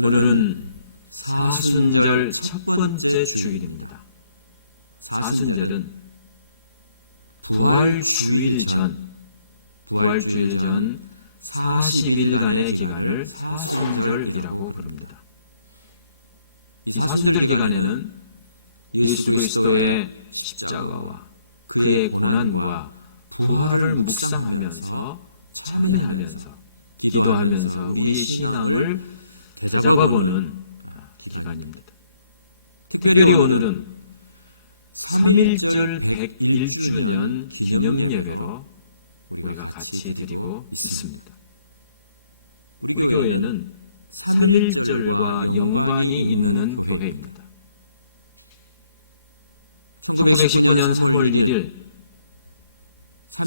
오늘은 사순절 첫 번째 주일입니다. 사순절은 부활주일 전 40일간의 기간을 사순절이라고 그럽니다. 이 사순절 기간에는 예수 그리스도의 십자가와 그의 고난과 부활을 묵상하면서 참회하면서 기도하면서 우리의 신앙을 되잡아보는 기간입니다. 특별히 오늘은 3.1절 101주년 기념예배로 우리가 같이 드리고 있습니다. 우리 교회는 3.1절과 연관이 있는 교회입니다. 1919년 3월 1일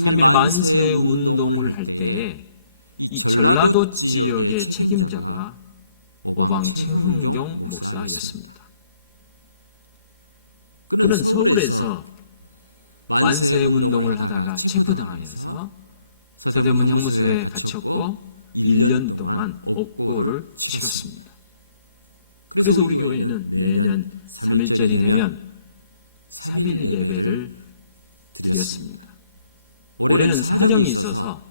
3.1 만세 운동을 할 때에 이 전라도 지역의 책임자가 오방 최흥경 목사였습니다. 그는 서울에서 만세 운동을 하다가 체포당하여서 서대문 형무소에 갇혔고 1년 동안 옥고를 치렀습니다. 그래서 우리 교회는 매년 3.1절이 되면 3.1 예배를 드렸습니다. 올해는 사정이 있어서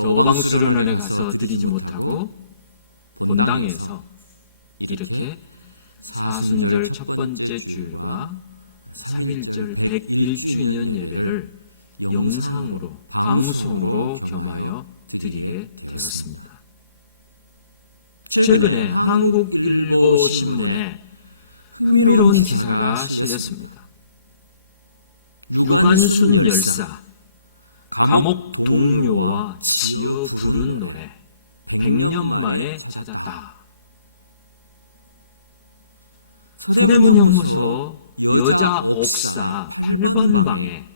저 오방수련원에 가서 드리지 못하고 본당에서 이렇게 사순절 첫 번째 주일과 3.1절 101주년 예배를 영상으로 방송으로 겸하여 드리게 되었습니다. 최근에 한국일보 신문에 흥미로운 기사가 실렸습니다. 유관순 열사 감옥 동료와 지어 부른 노래 100년 만에 찾았다. 서대문 형무소 여자 옥사 8번 방에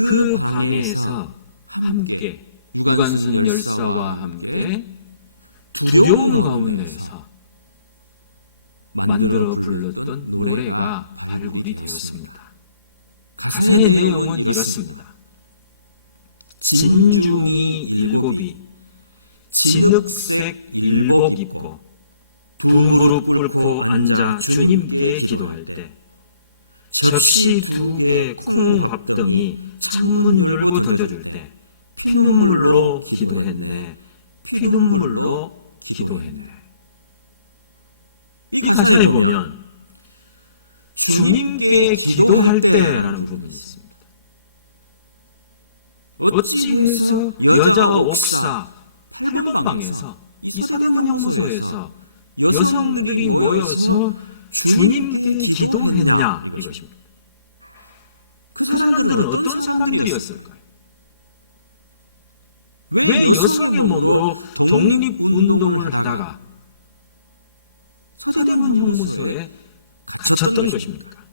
그 방에서 함께 유관순 열사와 함께 두려움 가운데에서 만들어 불렀던 노래가 발굴이 되었습니다. 가사의 내용은 이렇습니다. 진중이 7이 진흙색 일복 입고 두 무릎 꿇고 앉아 주님께 기도할 때 접시 2개 콩밥덩이 창문 열고 던져줄 때 피눈물로 기도했네. 피눈물로 기도했네. 이 가사에 보면 주님께 기도할 때라는 부분이 있습니다. 어찌해서 여자 옥사 8번 방에서 이 서대문 형무소에서 여성들이 모여서 주님께 기도했냐 이것입니다. 그 사람들은 어떤 사람들이었을까요? 왜 여성의 몸으로 독립운동을 하다가 서대문 형무소에 갇혔던 것입니까?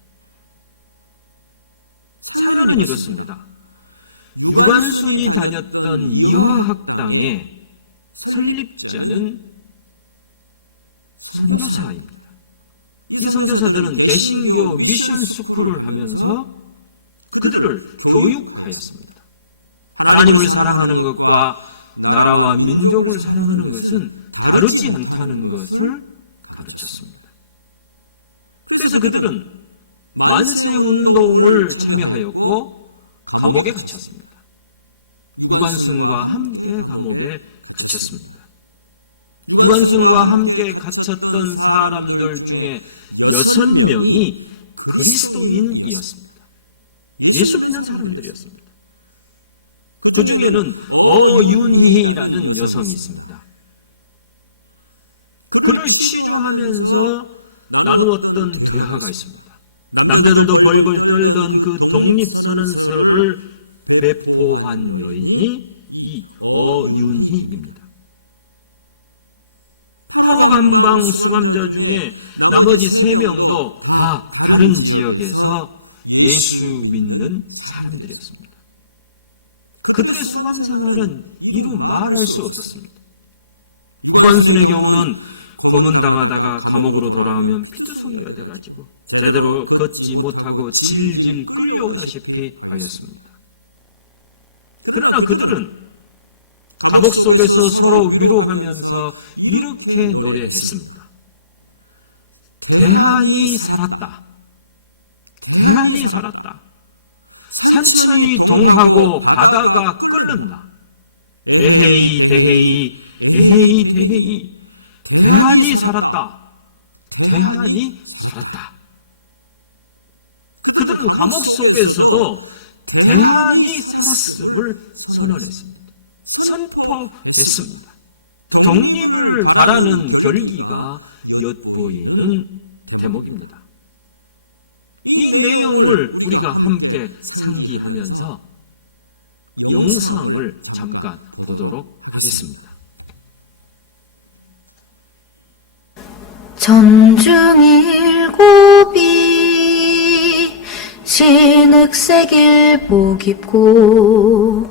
사연은 이렇습니다. 유관순이 다녔던 이화학당의 설립자는 선교사입니다. 이 선교사들은 개신교 미션 스쿨을 하면서 그들을 교육하였습니다. 하나님을 사랑하는 것과 나라와 민족을 사랑하는 것은 다르지 않다는 것을 가르쳤습니다. 그래서 그들은 만세운동을 참여하였고 감옥에 갇혔습니다. 유관순과 함께 감옥에 갇혔습니다. 유관순과 함께 갇혔던 사람들 중에 6명이 그리스도인이었습니다. 예수 믿는 사람들이었습니다. 그 중에는 어윤희라는 여성이 있습니다. 그를 취조하면서 나누었던 대화가 있습니다. 남자들도 벌벌 떨던 그 독립선언서를 배포한 여인이 이 어윤희입니다. 8호 감방 수감자 중에 나머지 3명도 다 다른 지역에서 예수 믿는 사람들이었습니다. 그들의 수감 생활은 이루 말할 수 없었습니다. 유관순의 경우는 고문당하다가 감옥으로 돌아오면 피투성이가 돼가지고 제대로 걷지 못하고 질질 끌려오다시피 하였습니다. 그러나 그들은 감옥 속에서 서로 위로하면서 이렇게 노래했습니다. 대한이 살았다. 대한이 살았다. 산천이 동하고 바다가 끓는다. 에헤이 대헤이 에헤이 대헤이 대한이 살았다. 대한이 살았다. 그들은 감옥 속에서도 대한이 살았음을 선언했습니다. 선포했습니다. 독립을 바라는 결기가 엿보이는 대목입니다. 이 내용을 우리가 함께 상기하면서 영상을 잠깐 보도록 하겠습니다. 전중일곱이 진흙색 일복 입고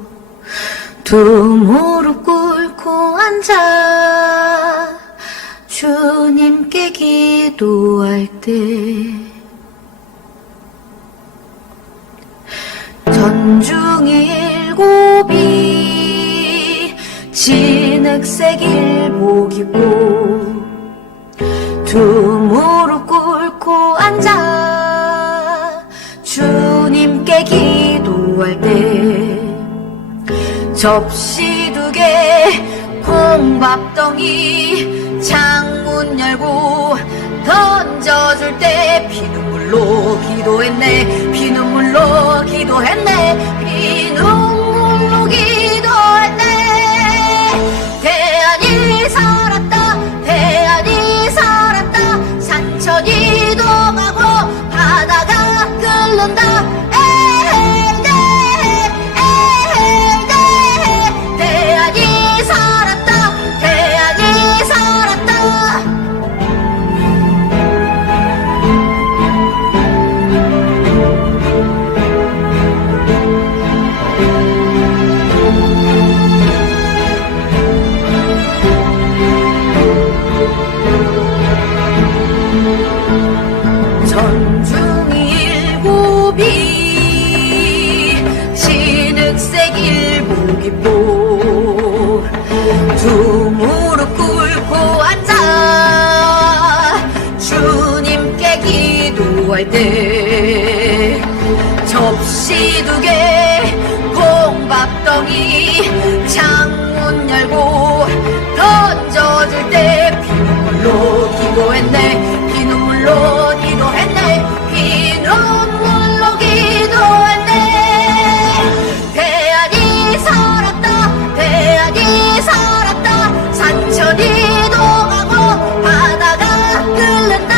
두 무릎 꿇고 앉아 주님께 기도할 때 전중일곱이 진흙색 일복 입고 두 무릎 꿇고 앉아 주님께 기도할 때 접시 두 개 콩밥덩이 창문 열고 던져줄 때 피눈물로 기도했네. 피눈물로 기도했네. 피눈물로 기도했네. 대한이 살았다. 대한이 살았다. 산천이 동하고 바다가 끓는다. 에헤이 에헤이 대한이 살았다. 대한이 살았다. 전중일곱이 진흙색 일복 입고 두 무릎 꿇고 앉아 주님께 기도할 때 접시 두 개 콩밥덩이 창문 열고 던져줄 때 피눈물로 기도했네. 피눈물로 기도했네. 피눈물로 기도했네. 대한이 살았다. 대한이 살았다. 산천이 동하고 바다가 끓는다.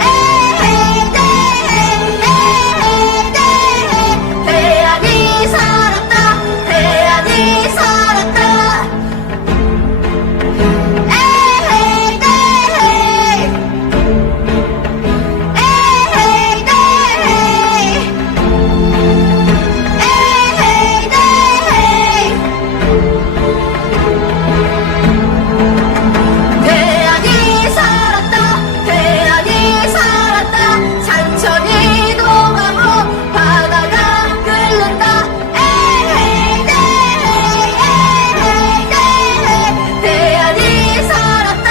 에헤이 에헤이 대한이 살았다. 대한이 살았다. 에헤이 대한이 살았다. 대한이 살았다. 산천이 동하고 바다가 끓는다. 에헤이 대한이 살았다.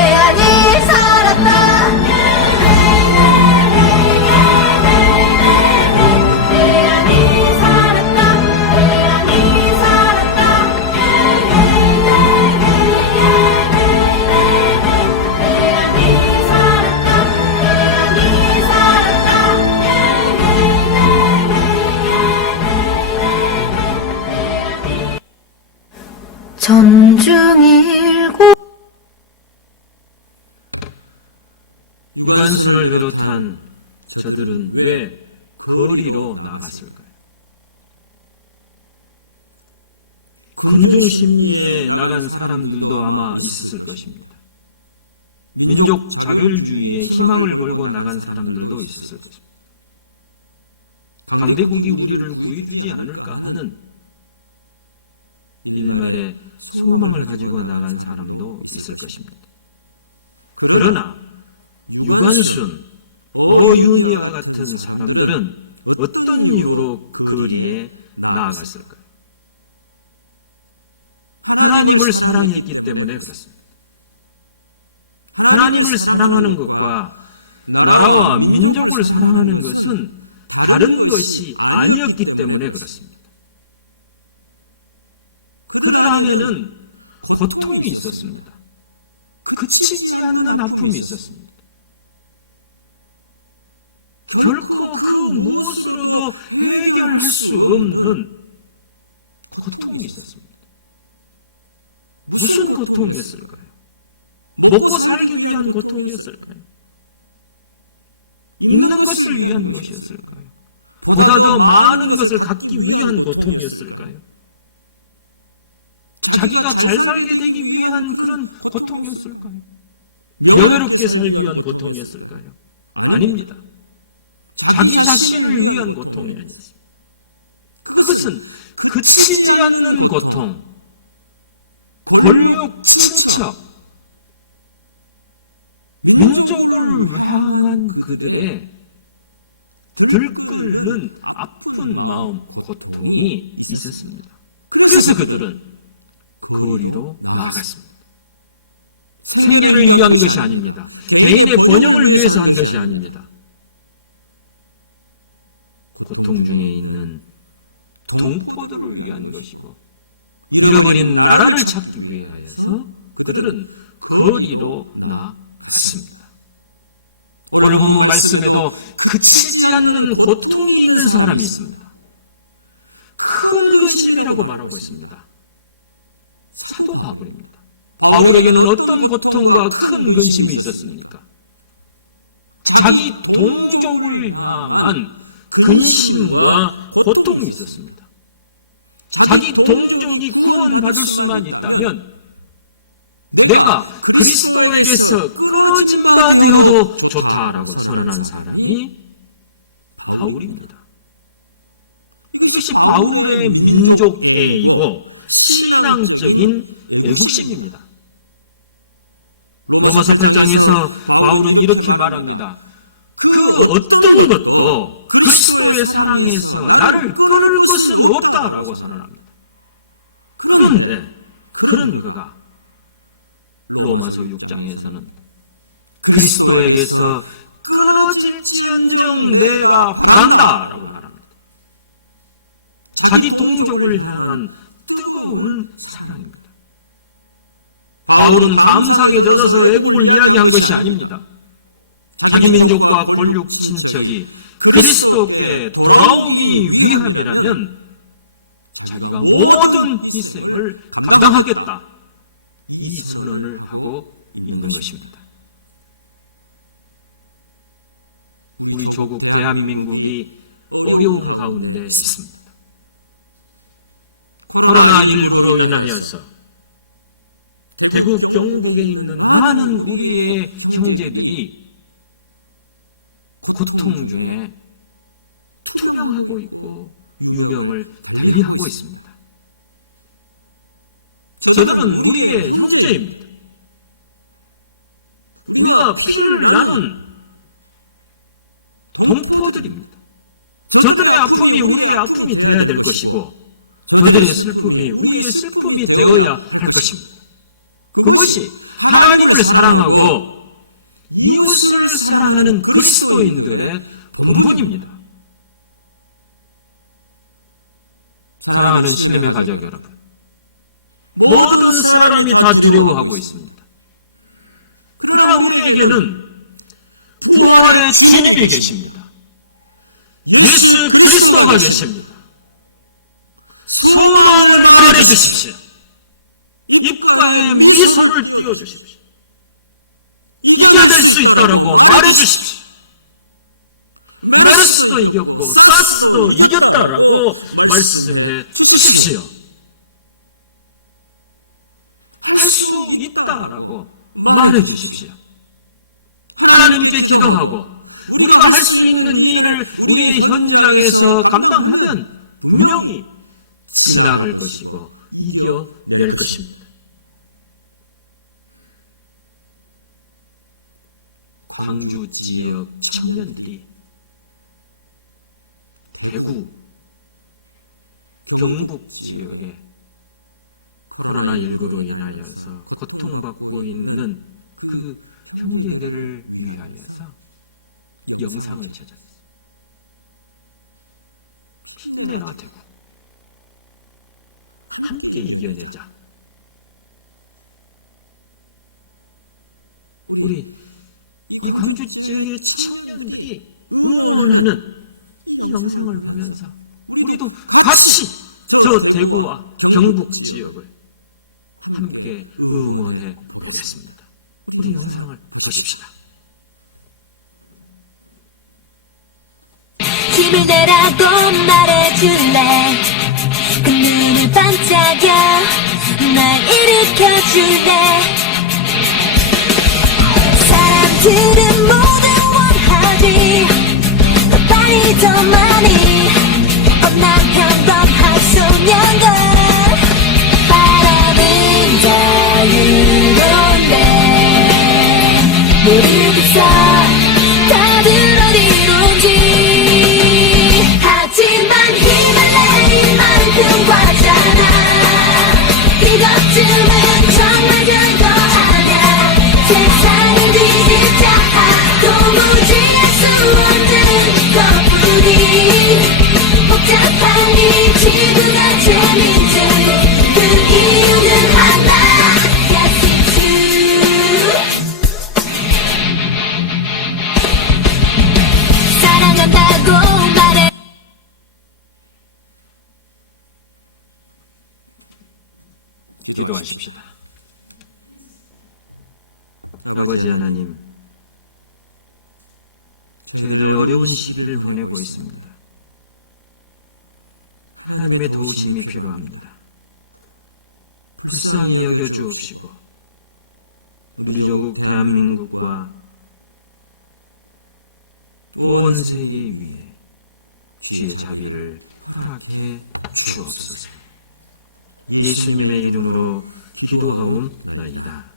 대한이 살았다. 대한이 살았다. 대한이 살았다. 전중일곱 유관순을 비롯한 저들은 왜 거리로 나갔을까요? 군중 심리에 나간 사람들도 아마 있었을 것입니다. 민족 자결주의에 희망을 걸고 나간 사람들도 있었을 것입니다. 강대국이 우리를 구해주지 않을까 하는 일말의 소망을 가지고 나간 사람도 있을 것입니다. 그러나 유관순, 어윤희와 같은 사람들은 어떤 이유로 거리에 나아갔을까요? 하나님을 사랑했기 때문에 그렇습니다. 하나님을 사랑하는 것과 나라와 민족을 사랑하는 것은 다른 것이 아니었기 때문에 그렇습니다. 그들 안에는 고통이 있었습니다. 그치지 않는 아픔이 있었습니다. 결코 그 무엇으로도 해결할 수 없는 고통이 있었습니다. 무슨 고통이었을까요? 먹고 살기 위한 고통이었을까요? 입는 것을 위한 것이었을까요? 보다 더 많은 것을 갖기 위한 고통이었을까요? 자기가 잘 살게 되기 위한 그런 고통이었을까요? 명예롭게 살기 위한 고통이었을까요? 아닙니다. 자기 자신을 위한 고통이 아니었습니다. 그것은 그치지 않는 고통, 권력, 친척, 민족을 향한 그들의 들끓는 아픈 마음, 고통이 있었습니다. 그래서 그들은 거리로 나아갔습니다. 생계를 위한 것이 아닙니다. 개인의 번영을 위해서 한 것이 아닙니다. 고통 중에 있는 동포들을 위한 것이고 잃어버린 나라를 찾기 위하여서 그들은 거리로 나아갔습니다. 오늘 본문 말씀에도 그치지 않는 고통이 있는 사람이 있습니다. 큰 근심이라고 말하고 있습니다. 사도 바울입니다. 바울에게는 어떤 고통과 큰 근심이 있었습니까? 자기 동족을 향한 근심과 고통이 있었습니다. 자기 동족이 구원받을 수만 있다면 내가 그리스도에게서 끊어진 바 되어도 좋다라고 선언한 사람이 바울입니다. 이것이 바울의 민족애이고 신앙적인 애국심입니다. 로마서 8장에서 바울은 이렇게 말합니다. 그 어떤 것도 그리스도의 사랑에서 나를 끊을 것은 없다라고 선언합니다. 그런데 그런 그가 로마서 6장에서는 그리스도에게서 끊어질지언정 내가 바란다라고 말합니다. 자기 동족을 향한 뜨거운 사랑입니다. 바울은 감상에 젖어서 애국을 이야기한 것이 아닙니다. 자기 민족과 권력 친척이 그리스도께 돌아오기 위함이라면 자기가 모든 희생을 감당하겠다. 이 선언을 하고 있는 것입니다. 우리 조국 대한민국이 어려움 가운데 있습니다. 코로나19로 인하여서 대구 경북에 있는 많은 우리의 형제들이 고통 중에 투병하고 있고 유명을 달리하고 있습니다. 저들은 우리의 형제입니다. 우리가 피를 나눈 동포들입니다. 저들의 아픔이 우리의 아픔이 되어야 될 것이고 저들의 슬픔이 우리의 슬픔이 되어야 할 것입니다. 그것이 하나님을 사랑하고 이웃을 사랑하는 그리스도인들의 본분입니다. 사랑하는 신림의 가족 여러분, 모든 사람이 다 두려워하고 있습니다. 그러나 우리에게는 부활의 주님이 계십니다. 예수 그리스도가 계십니다. 소망을 말해주십시오. 입가에 미소를 띄워주십시오. 이겨낼 수 있다라고 말해주십시오. 메르스도 이겼고 사스도 이겼다라고 말씀해 주십시오. 할 수 있다라고 말해 주십시오. 하나님께 기도하고 우리가 할 수 있는 일을 우리의 현장에서 감당하면 분명히 지나갈 것이고 이겨낼 것입니다. 광주 지역 청년들이 대구, 경북 지역에 코로나19로 인하여서 고통받고 있는 그 형제들을 위하여서 영상을 제작했어요. 힘내라 대구. 함께 이겨내자. 우리 이 광주 지역의 청년들이 응원하는 이 영상을 보면서 우리도 같이 저 대구와 경북 지역을 함께 응원해 보겠습니다. 우리 영상을 보십시다. 힘을 내라고 말해줄래. 그 눈을 반짝여 날 일으켜줄래. 사람들은 모두 원하지. 더 빨리 더 많이 난 평범한 소년들. 바람은 자유로운데 모르겠어 다들 어디론지. 하지만 힘을 내린 만큼 과잖아. 이것쯤은 정말 별거 아냐. 세상을 뒤집자 도무지 알 수 없는 것뿐이. 복잡한 이 지구가 재밌지. 그 이유는 하나. Yes it's you. 사랑한다고 말해. 기도하십시다. 아버지 하나님, 저희들 어려운 시기를 보내고 있습니다. 하나님의 도우심이 필요합니다. 불쌍히 여겨 주옵시고 우리 조국 대한민국과 온 세계 위에 주의 자비를 허락해 주옵소서. 예수님의 이름으로 기도하옵나이다.